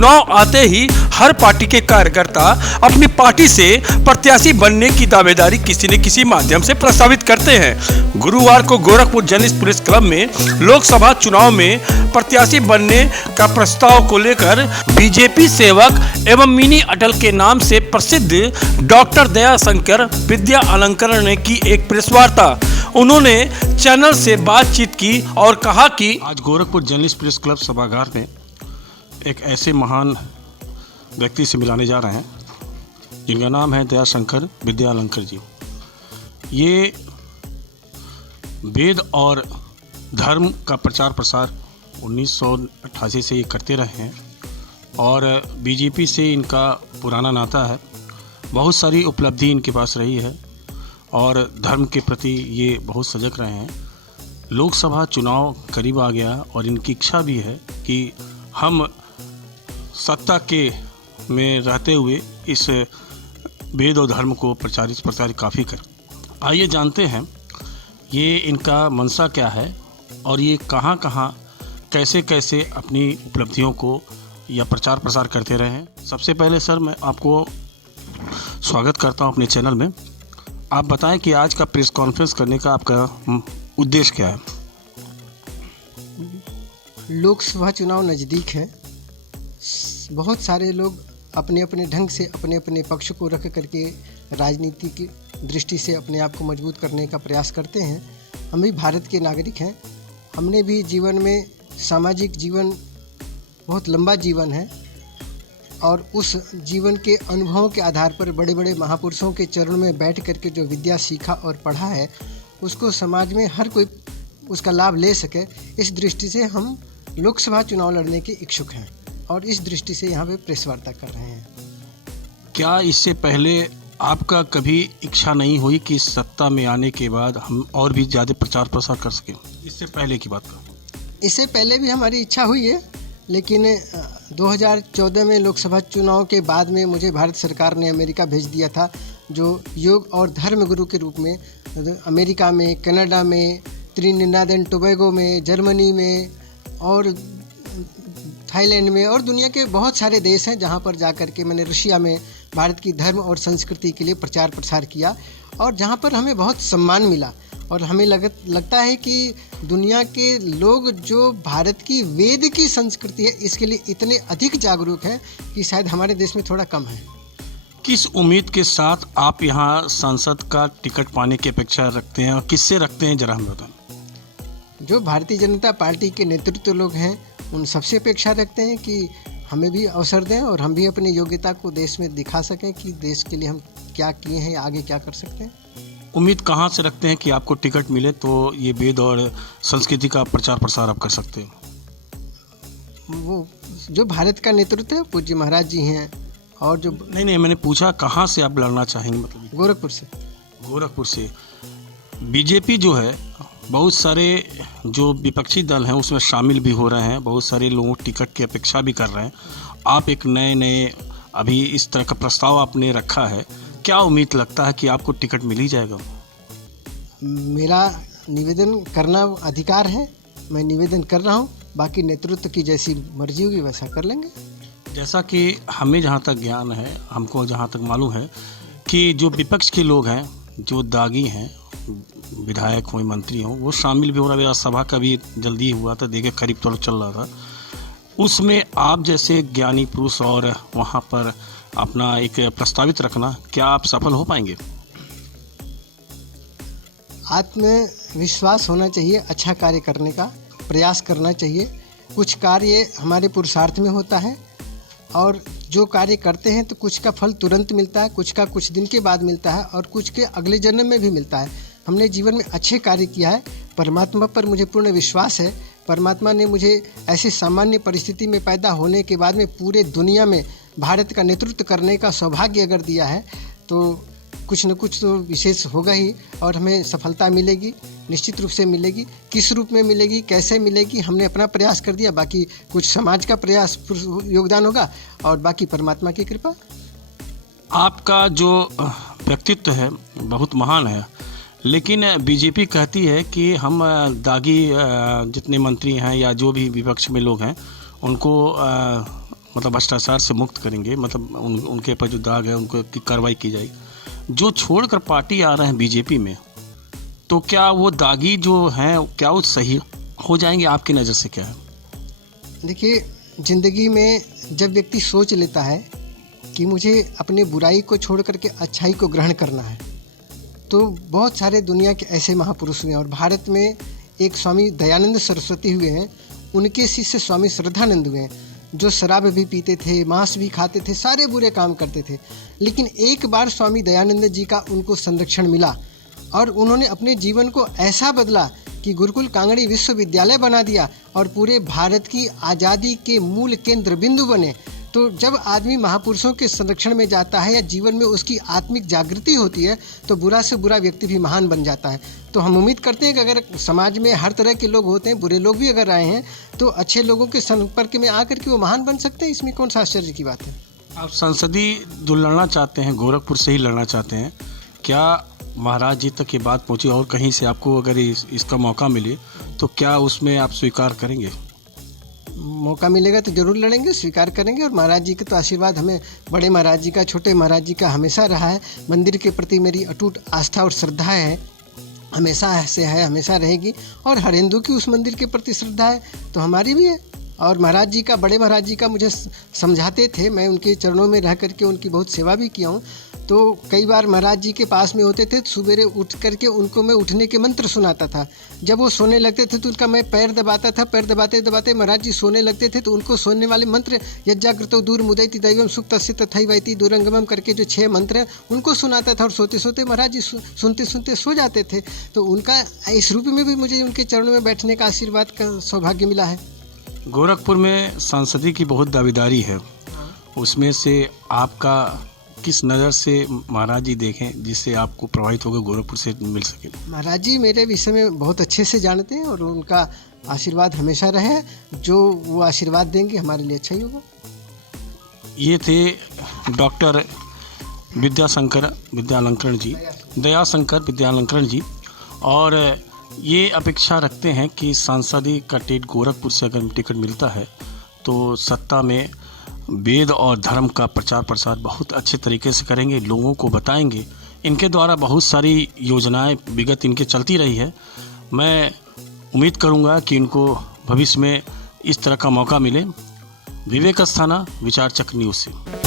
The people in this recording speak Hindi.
चुनाव आते ही हर पार्टी के कार्यकर्ता अपनी पार्टी से प्रत्याशी बनने की दावेदारी किसी न किसी माध्यम से प्रस्तावित करते हैं। गुरुवार को गोरखपुर जर्नलिस्ट प्रेस क्लब में लोकसभा चुनाव में प्रत्याशी बनने का प्रस्ताव को लेकर बीजेपी सेवक एवं मिनी अटल के नाम से प्रसिद्ध डॉक्टर दयाशंकर विद्या अलंकर ने की एक प्रेस वार्ता। उन्होंने चैनल से बातचीत की और कहा कि आज गोरखपुर जर्नलिस्ट प्रेस क्लब सभागार में एक ऐसे महान व्यक्ति से मिलाने जा रहे हैं जिनका नाम है दयाशंकर विद्या अलंकर जी। ये वेद और धर्म का प्रचार प्रसार 1988 से ये करते रहे हैं और बीजेपी से इनका पुराना नाता है। बहुत सारी उपलब्धि इनके पास रही है और धर्म के प्रति ये बहुत सजग रहे हैं। लोकसभा चुनाव करीब आ गया और इनकी इच्छा भी है कि हम सत्ता के में रहते हुए इस वेद और धर्म को प्रचारित काफ़ी कर। आइए जानते हैं ये इनका मंशा क्या है और ये कहाँ कैसे अपनी उपलब्धियों को या प्रचार प्रसार करते रहे हैं। सबसे पहले सर मैं आपको स्वागत करता हूं अपने चैनल में। आप बताएं कि आज का प्रेस कॉन्फ्रेंस करने का आपका उद्देश्य क्या है। लोकसभा चुनाव नज़दीक है। बहुत सारे लोग अपने अपने ढंग से अपने अपने पक्ष को रख करके राजनीति की दृष्टि से अपने आप को मजबूत करने का प्रयास करते हैं। हम भी भारत के नागरिक हैं। हमने भी जीवन में सामाजिक जीवन बहुत लंबा जीवन है और उस जीवन के अनुभवों के आधार पर बड़े बड़े महापुरुषों के चरणों में बैठ करके जो विद्या सीखा और पढ़ा है उसको समाज में हर कोई उसका लाभ ले सके, इस दृष्टि से हम लोकसभा चुनाव लड़ने के इच्छुक हैं और इस दृष्टि से यहाँ पे प्रेस वार्ता कर रहे हैं। क्या इससे पहले आपका कभी इच्छा नहीं हुई कि सत्ता में आने के बाद हम और भी ज़्यादा प्रचार प्रसार कर सकें? इससे पहले की बात कर। इससे पहले भी हमारी इच्छा हुई है, लेकिन 2014 में लोकसभा चुनाव के बाद में मुझे भारत सरकार ने अमेरिका भेज दिया था, जो योग और धर्म गुरु के रूप में अमेरिका में, कनाडा में, त्रिनिदाद एंड टोबैगो में, जर्मनी में और थाईलैंड में और दुनिया के बहुत सारे देश हैं जहां पर जाकर के मैंने रशिया में भारत की धर्म और संस्कृति के लिए प्रचार प्रसार किया और जहां पर हमें बहुत सम्मान मिला और हमें लगता है कि दुनिया के लोग जो भारत की वेद की संस्कृति है इसके लिए इतने अधिक जागरूक हैं कि शायद हमारे देश में थोड़ा कम है। किस उम्मीद के साथ आप यहाँ सांसद का टिकट पाने की अपेक्षा रखते हैं और किससे रखते हैं, जरा हमें बताएं। जो भारतीय जनता पार्टी के नेतृत्व लोग हैं उन सबसे अपेक्षा रखते हैं कि हमें भी अवसर दें और हम भी अपनी योग्यता को देश में दिखा सकें कि देश के लिए हम क्या किए हैं या आगे क्या कर सकते हैं। उम्मीद कहाँ से रखते हैं कि आपको टिकट मिले तो ये वेद और संस्कृति का प्रचार प्रसार आप कर सकते हैं? वो जो भारत का नेतृत्व है पूज्य महाराज जी हैं और जो नहीं मैंने पूछा कहाँ से आप लड़ना चाहेंगे, मतलब गोरखपुर से। बीजेपी जो है बहुत सारे जो विपक्षी दल हैं उसमें शामिल भी हो रहे हैं, बहुत सारे लोगों टिकट की अपेक्षा भी कर रहे हैं। आप एक नए अभी इस तरह का प्रस्ताव आपने रखा है, क्या उम्मीद लगता है कि आपको टिकट मिल ही जाएगा? मेरा निवेदन करना अधिकार है, मैं निवेदन कर रहा हूँ, बाकी नेतृत्व की जैसी मर्जी होगी वैसा कर लेंगे। जैसा कि हमें जहाँ तक ज्ञान है, हमको जहाँ तक मालूम है कि जो विपक्ष के लोग हैं, जो दागी हैं, विधायक हो मंत्री हो, वो शामिल भी हो रहा है। सभा का भी जल्दी हुआ था, देखिए करीब थोड़ा चल रहा था, उसमें आप जैसे ज्ञानी पुरुष और वहाँ पर अपना एक प्रस्तावित रखना, क्या आप सफल हो पाएंगे? आत्मविश्वास होना चाहिए, अच्छा कार्य करने का प्रयास करना चाहिए। कुछ कार्य हमारे पुरुषार्थ में होता है और जो कार्य करते हैं तो कुछ का फल तुरंत मिलता है, कुछ का कुछ दिन के बाद मिलता है और कुछ के अगले जन्म में भी मिलता है। हमने जीवन में अच्छे कार्य किया है, परमात्मा पर मुझे पूर्ण विश्वास है। परमात्मा ने मुझे ऐसे सामान्य परिस्थिति में पैदा होने के बाद में पूरे दुनिया में भारत का नेतृत्व करने का सौभाग्य अगर दिया है तो कुछ न कुछ तो विशेष होगा ही और हमें सफलता मिलेगी, निश्चित रूप से मिलेगी। किस रूप में मिलेगी, कैसे मिलेगी, हमने अपना प्रयास कर दिया, बाकी कुछ समाज का प्रयास योगदान होगा और बाकी परमात्मा की कृपा। आपका जो व्यक्तित्व है बहुत महान है, लेकिन बीजेपी कहती है कि हम दागी जितने मंत्री हैं या जो भी विपक्ष में लोग हैं उनको मतलब भ्रष्टाचार से मुक्त करेंगे, मतलब उनके ऊपर जो दाग है उनको की कार्रवाई की जाएगी। जो छोड़कर पार्टी आ रहे हैं बीजेपी में, तो क्या वो दागी जो हैं क्या वो सही हो जाएंगे? आपकी नज़र से क्या है? देखिए, ज़िंदगी में जब व्यक्ति सोच लेता है कि मुझे अपनी बुराई को छोड़ करके अच्छाई को ग्रहण करना है, तो बहुत सारे दुनिया के ऐसे महापुरुष हुए हैं। और भारत में एक स्वामी दयानंद सरस्वती हुए हैं, उनके शिष्य स्वामी श्रद्धानंद हुए हैं, जो शराब भी पीते थे, मांस भी खाते थे, सारे बुरे काम करते थे। लेकिन एक बार स्वामी दयानंद जी का उनको संरक्षण मिला और उन्होंने अपने जीवन को ऐसा बदला कि गुरुकुल कांगड़ी विश्वविद्यालय बना दिया और पूरे भारत की आज़ादी के मूल केंद्र बिंदु बने। तो जब आदमी महापुरुषों के संरक्षण में जाता है या जीवन में उसकी आत्मिक जागृति होती है, तो बुरा से बुरा व्यक्ति भी महान बन जाता है। तो हम उम्मीद करते हैं कि अगर समाज में हर तरह के लोग होते हैं, बुरे लोग भी अगर आए हैं, तो अच्छे लोगों के संपर्क में आकर के वो महान बन सकते हैं। इसमें कौन सा आश्चर्य की बात है? आप संसदीय जो लड़ना चाहते हैं, गोरखपुर से ही लड़ना चाहते हैं, क्या महाराज जी तक ये बात पहुंची और कहीं से आपको अगर इसका मौका मिले तो क्या उसमें आप स्वीकार करेंगे? मौका मिलेगा तो जरूर लड़ेंगे, स्वीकार करेंगे। और महाराज जी के तो आशीर्वाद हमें, बड़े महाराज जी का, छोटे महाराज जी का हमेशा रहा है। मंदिर के प्रति मेरी अटूट आस्था और श्रद्धा है, हमेशा से है, हमेशा रहेगी। और हर हिंदू की उस मंदिर के प्रति श्रद्धा है, तो हमारी भी है। और महाराज जी का, बड़े महाराज जी का मुझे समझाते थे, मैं उनके चरणों में रह करके उनकी बहुत सेवा भी किया हूँ। तो कई बार महाराज जी के पास में होते थे, सवेरे उठ करके उनको मैं उठने के मंत्र सुनाता था। जब वो सोने लगते थे तो उनका मैं पैर दबाता था, पैर दबाते दबाते महाराज जी सोने लगते थे, तो उनको सोने वाले मंत्र यज्ञाकृतो दूर मुदयति दैवम सुक्तस्य तथैवैति दूरंगमम करके जो 6 मंत्र हैं उनको सुनाता था। और सोते सोते महाराज जी सुनते सुनते सो जाते थे। तो उनका इस रूप में भी मुझे उनके चरणों में बैठने का आशीर्वाद का सौभाग्य मिला है। गोरखपुर में सांसदी की बहुत दावेदारी है, उसमें से आपका किस नज़र से महाराज जी देखें जिससे आपको प्रभावित होकर गोरखपुर से मिल सके? महाराज जी मेरे विषय में बहुत अच्छे से जानते हैं और उनका आशीर्वाद हमेशा रहे। जो वो आशीर्वाद देंगे हमारे लिए अच्छा ही होगा। ये थे डॉक्टर दयाशंकर विद्यालंकरण जी, और ये अपेक्षा रखते हैं कि सांसदीय का टिकट गोरखपुर से अगर टिकट मिलता है तो सत्ता में वेद और धर्म का प्रचार प्रसार बहुत अच्छे तरीके से करेंगे, लोगों को बताएंगे। इनके द्वारा बहुत सारी योजनाएं विगत इनके चलती रही है। मैं उम्मीद करूंगा कि इनको भविष्य में इस तरह का मौका मिले। विवेक अस्थाना, विचार चक्र न्यूज़ से।